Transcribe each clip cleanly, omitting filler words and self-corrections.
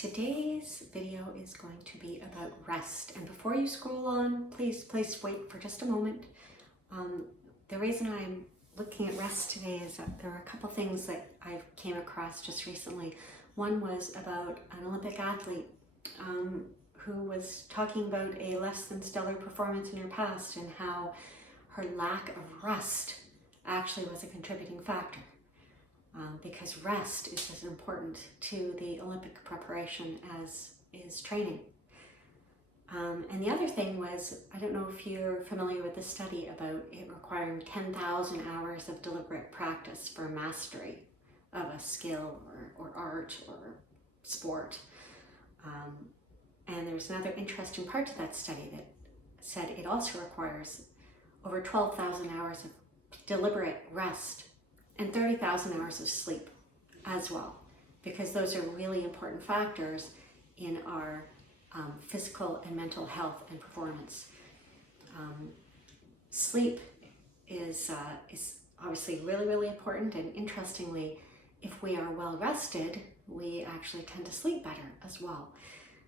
Today's video is going to be about rest, and before you scroll on, please wait for just a moment. The reason I'm looking at rest today is that there are a couple things that I came across just recently. One was about an Olympic athlete who was talking about a less than stellar performance in her past and how her lack of rest actually was a contributing factor. Because rest is as important to the Olympic preparation as is training. And the other thing was, I don't know if you're familiar with the study about it requiring 10,000 hours of deliberate practice for mastery of a skill or art or sport. And there's another interesting part to that study that said it also requires over 12,000 hours of deliberate rest and 30,000 hours of sleep as well, because those are really important factors in our physical and mental health and performance. Sleep is obviously really important, and interestingly, if we are well rested, we actually tend to sleep better as well.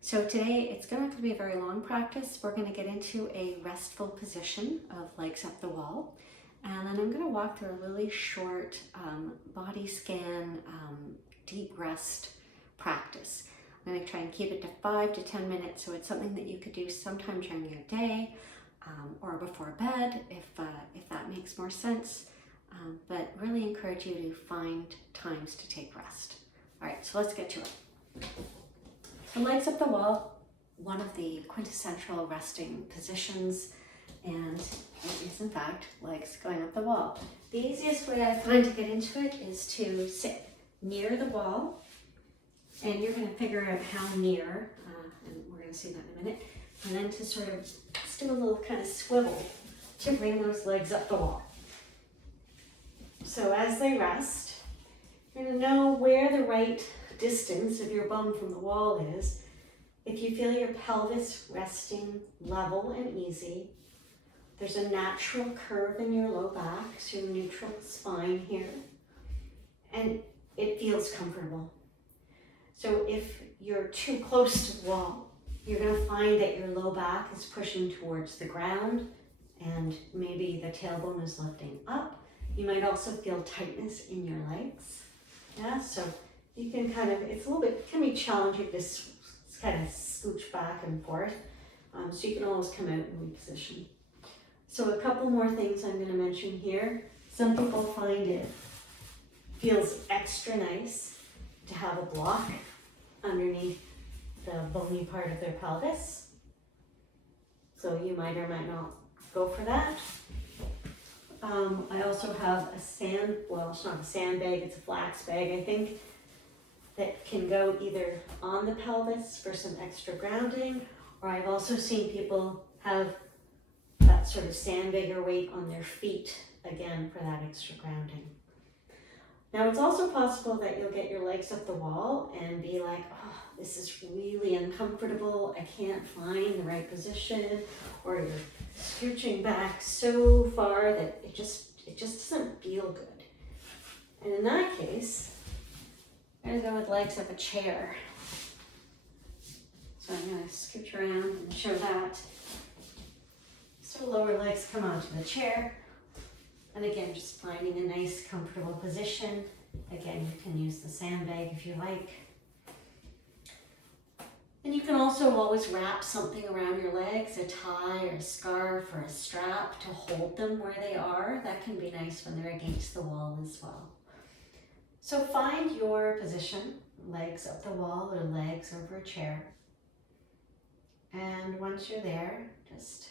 So today it's going to be a very long practice. We're going to get into a restful position of legs up the wall. And then I'm going to walk through a really short body scan, deep rest practice. I'm going to try and keep it to 5 to 10 minutes, so it's something that you could do sometime during your day or before bed if that makes more sense. But really encourage you to find times to take rest. All right, so let's get to it. So legs up the wall, one of the quintessential resting positions. And it is in fact legs going up the wall. The easiest way I find to get into it is to sit near the wall, and you're going to figure out how near, and we're going to see that in a minute, and then to sort of just do a little kind of swivel to bring those legs up the wall. So as they rest, you're going to know where the right distance of your bum from the wall is. If you feel your pelvis resting level and easy, there's a natural curve in your low back, so your neutral spine here, and it feels comfortable. So if you're too close to the wall, you're going to find that your low back is pushing towards the ground, and maybe the tailbone is lifting up. You might also feel tightness in your legs. Yeah, so you can kind of, it's a little bit, it can be challenging to kind of scooch back and forth, so you can always come out and reposition. So a couple more things I'm going to mention here. Some people find it feels extra nice to have a block underneath the bony part of their pelvis. So you might or might not go for that. I also have a it's not a sandbag, it's a flax bag, I think, that can go either on the pelvis for some extra grounding, or I've also seen people have that sort of sandbagger weight on their feet, again, for that extra grounding. Now, it's also possible that you'll get your legs up the wall and be like, oh, this is really uncomfortable, I can't find the right position, or you're scooching back so far that it just doesn't feel good. And in that case, I'm going to go with legs up a chair. So I'm going to scooch around and show that. So lower legs come onto the chair. And again, just finding a nice, comfortable position. Again, you can use the sandbag if you like. And you can also always wrap something around your legs, a tie or a scarf or a strap to hold them where they are. That can be nice when they're against the wall as well. So find your position, legs up the wall or legs over a chair. And once you're there, just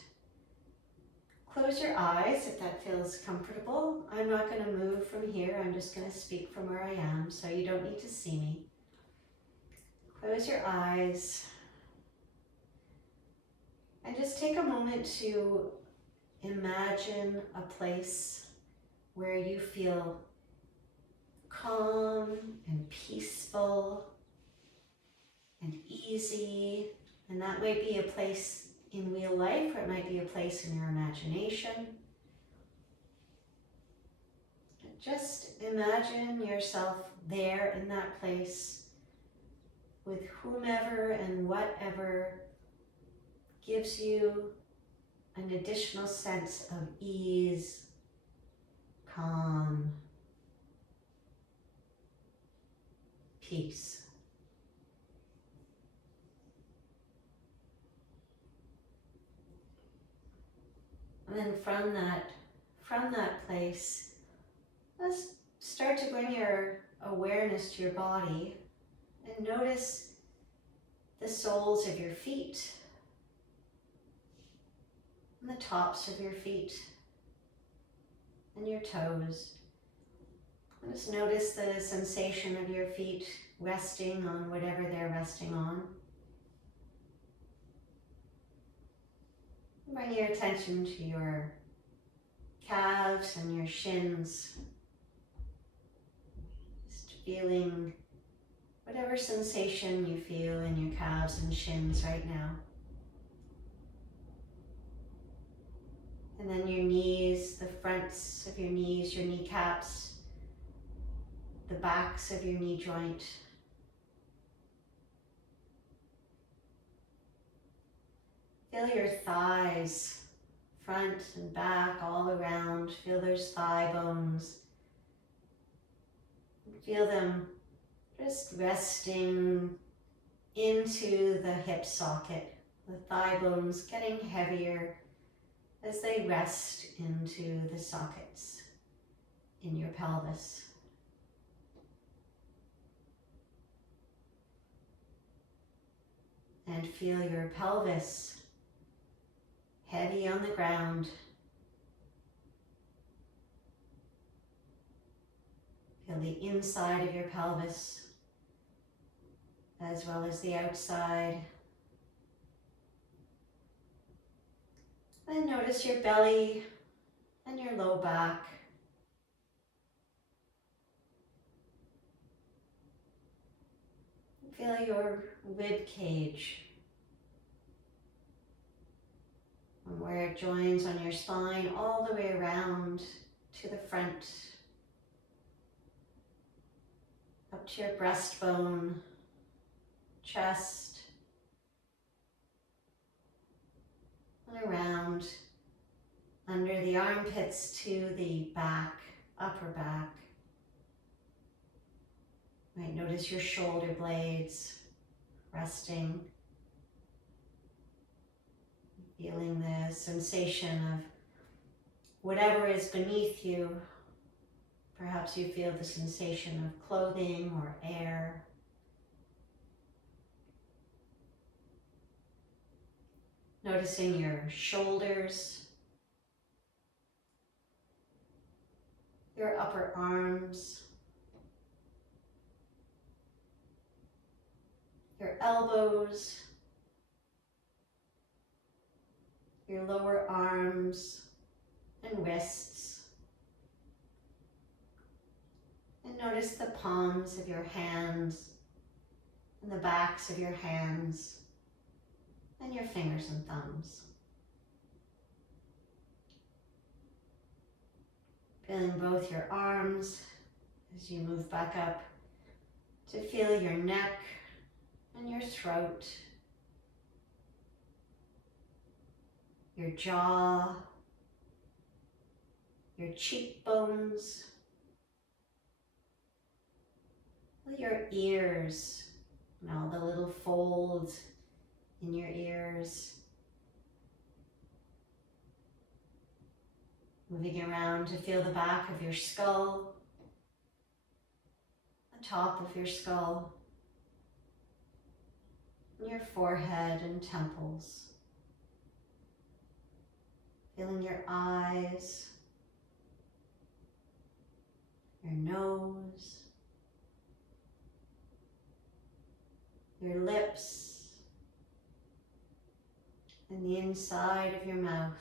close your eyes if that feels comfortable. I'm not going to move from here. I'm just going to speak from where I am, so you don't need to see me. Close your eyes. And just take a moment to imagine a place where you feel calm and peaceful and easy. And that might be a place in real life, or it might be a place in your imagination. Just imagine yourself there in that place with whomever and whatever gives you an additional sense of ease, calm, peace. And then from that place, let's start to bring your awareness to your body and notice the soles of your feet and the tops of your feet and your toes. And just notice the sensation of your feet resting on whatever they're resting on. Bring your attention to your calves and your shins. Just feeling whatever sensation you feel in your calves and shins right now. And then your knees, the fronts of your knees, your kneecaps, the backs of your knee joint. Feel your thighs, front and back, all around. Feel those thigh bones. Feel them just resting into the hip socket. The thigh bones getting heavier as they rest into the sockets in your pelvis. And feel your pelvis heavy on the ground. Feel the inside of your pelvis as well as the outside. Then notice your belly and your low back. Feel your rib cage and where it joins on your spine all the way around to the front, up to your breastbone, chest, and around under the armpits to the back, upper back. Right, notice your shoulder blades resting. Feeling the sensation of whatever is beneath you. Perhaps you feel the sensation of clothing or air. Noticing your shoulders, your upper arms, your elbows, your lower arms and wrists. And notice the palms of your hands and the backs of your hands and your fingers and thumbs. Feeling both your arms as you move back up to feel your neck and your throat, your jaw, your cheekbones, your ears, and all the little folds in your ears. Moving around to feel the back of your skull, the top of your skull, and your forehead and temples. Feeling your eyes, your nose, your lips, and the inside of your mouth,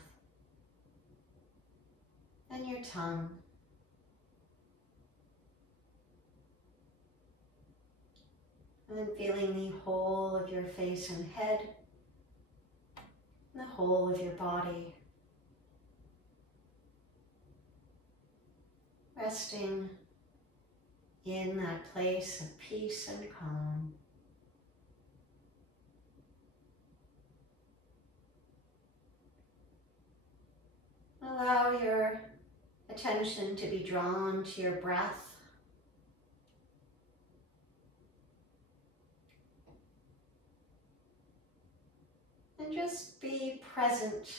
and your tongue. And then feeling the whole of your face and head, and the whole of your body. Resting in that place of peace and calm. Allow your attention to be drawn to your breath. And just be present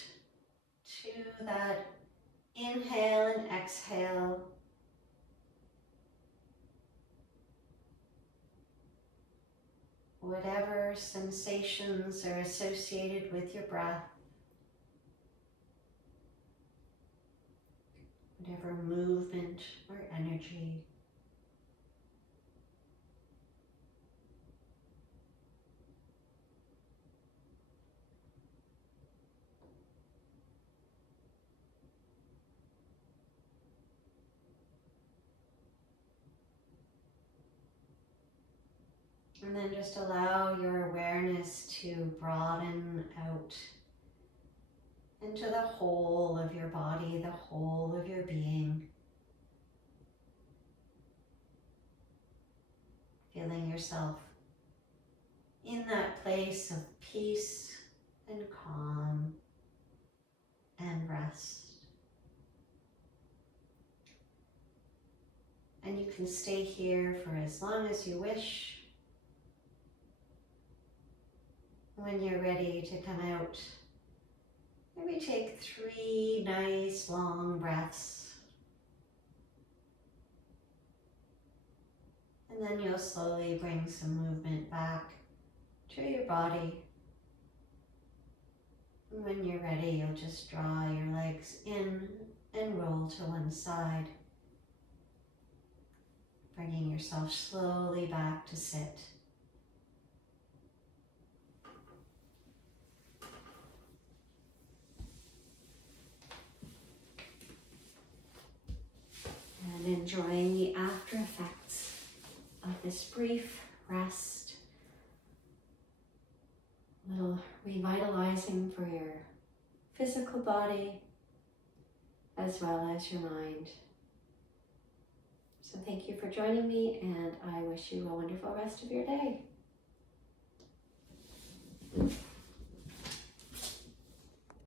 to that inhale and exhale. Whatever sensations are associated with your breath, whatever movement or energy. And then just allow your awareness to broaden out into the whole of your body, the whole of your being. Feeling yourself in that place of peace and calm and rest. And you can stay here for as long as you wish. When you're ready to come out, maybe take 3 nice long breaths. And then you'll slowly bring some movement back to your body. And when you're ready, you'll just draw your legs in and roll to one side, bringing yourself slowly back to sit. And enjoying the after effects of this brief rest. A little revitalizing for your physical body as well as your mind. So thank you for joining me, and I wish you a wonderful rest of your day.